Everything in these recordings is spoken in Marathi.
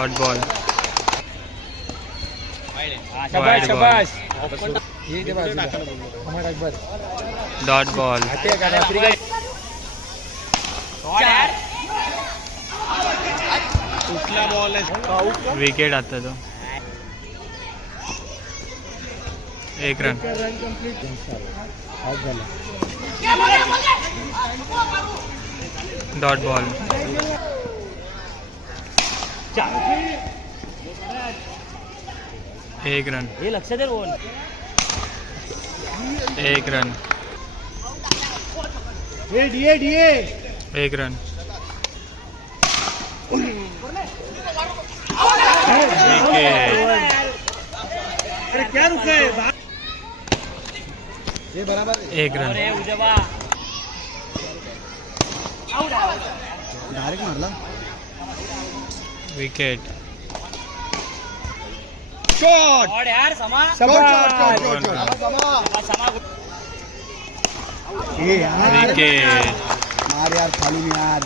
Dot ball. शाबाश शाबाश. Dot ball. विकेट आता तो. 1 रन. Dot ball. 1 रन. हे लक्ष दे बोल. 1 रन. 1 रन. विकेट. क्या रुके. ये बराबर. 1 रन. डायरेक्ट मारला. विकेट. शॉट. यार समा. विकेट. मार यार खाली में यार.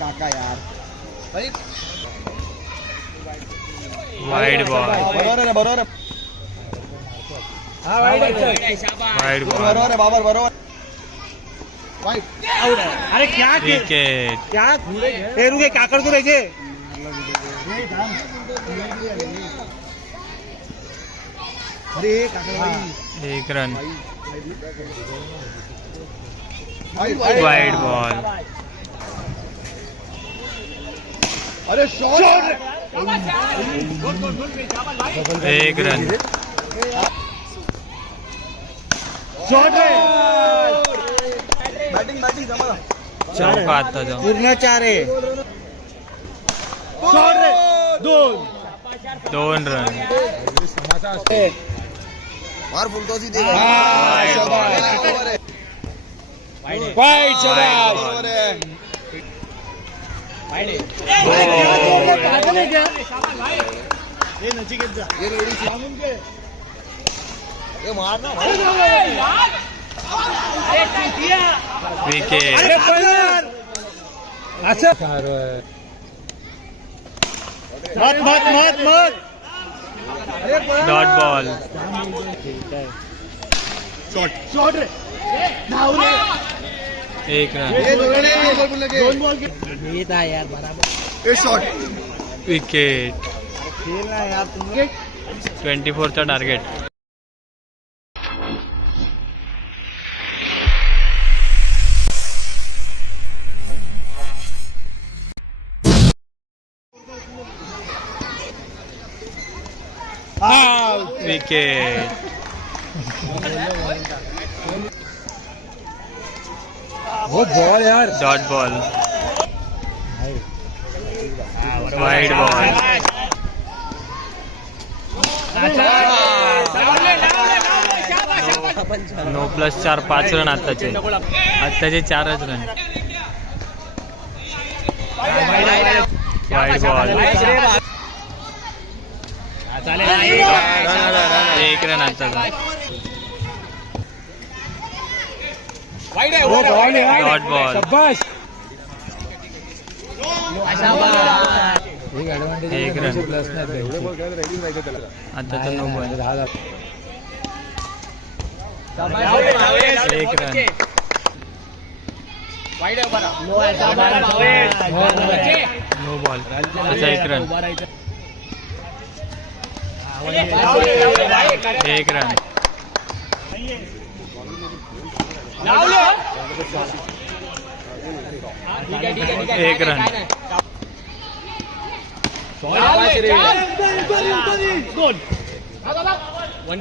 काका यार. Wide ball. बरोबर. Wide ball. बरोबर बाबर बरोबर. अरे क्या विकेट. क्या हे रुके क्या करतो रे जे. अरे काका 1 रन. Wide ball. अरे शॉट. 1 रन. शॉट. बैटिंग जमा. चौका आता तो. पूर्ण 4 आहे. शॉट. 2 रन. मार फुलटॉसी देगा. वाईट शाबाश. ये मारना. विकेट. अच्छा मत. Dot ball. शॉट. 1 रन. दोन बॉल. येत आहे यार बराबर. ये शॉट. विकेट. खेळना यार तुम. 24 चा टार्गेट. विकेट. वो बॉल यार. Dot ball. Wide ball. No plus 4 5 run आत्ताचे 4च रन. Wide ball. 1 रन आत्ताचा. वो बॉल यार. Dot ball. शाबाश. 1 रन. आत्ताचा 9 बॉल. 1 रन. No ball. अच्छा 1 run. 1 run. 1 run.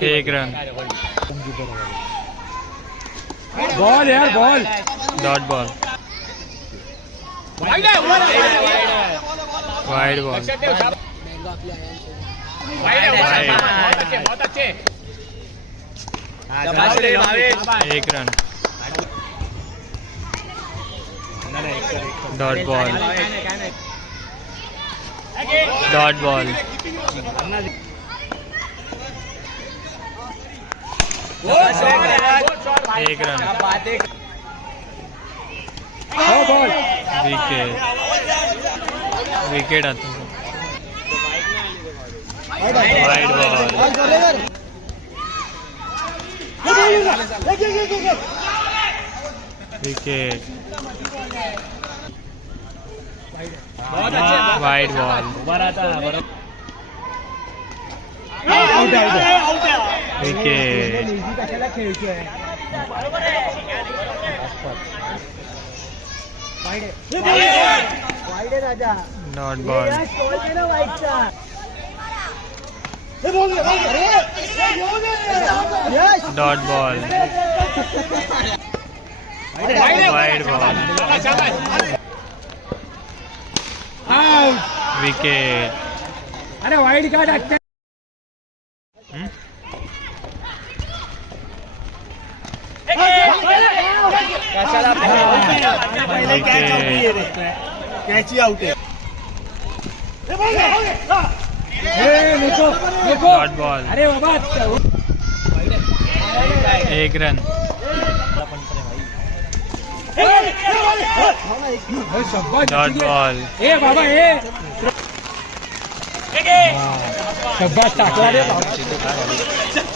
1 run. Ball यार ball. Dot ball. Wide ball. बहुत अच्छे. 1 run. Dot ball. Dot ball. 1 run. Ball. Wicket. Wicket आता wide ball. Wicket. Wide ball. Wicket. कशाला खेळतोय वाईड राजा dot ball. Dot ball. Wide ball. Wicket. अरे वाईड कार्ड आता कॅची आउट आहे डॉट बॉल. अरे बाबा 1 रन. Dot ball. ए बाबा ए शब्बास टाकला रे बाबा.